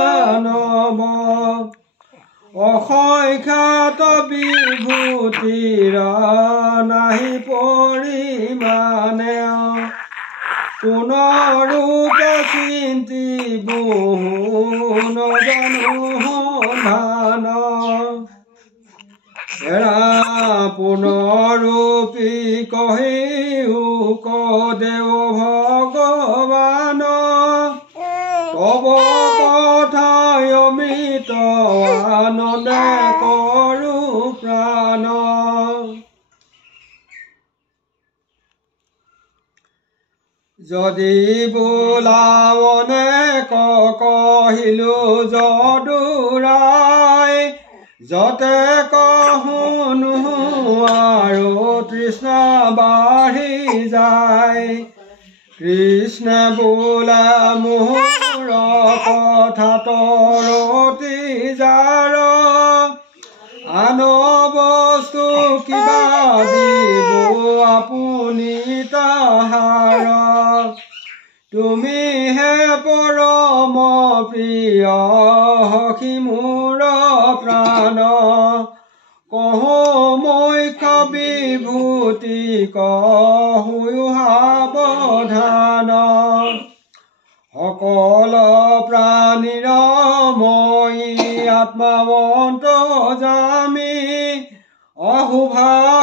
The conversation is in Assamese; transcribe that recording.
দানৱ অসংখ্যাত বিভূতিৰ নাহি পৰিমাণে পুনৰূপে চিন্তি বহু নজানো সন্ধান এৰা পুনৰূপী কহিও কদেও ভগৱান তব কথাই অমৃত আনন্দে কৰো প্ৰাণ যদি বোলাৱনে কহিলো যদুৰাই যতে কহুনো আৰু তৃষ্ণা বাঢ়ি যায় কৃষ্ণ বোলা মোৰ কথা তৰতি যাৰ আন বস্তু কিবা দিব আপুনি তাহাৰ তুমিহে পৰম প্ৰিয় সখী মোৰ প্ৰাণ কহো মুখ্য বিভূতি কহো সাৱধান সকল প্ৰাণীৰ মই আত্মাৱন্ত জামি অশুভা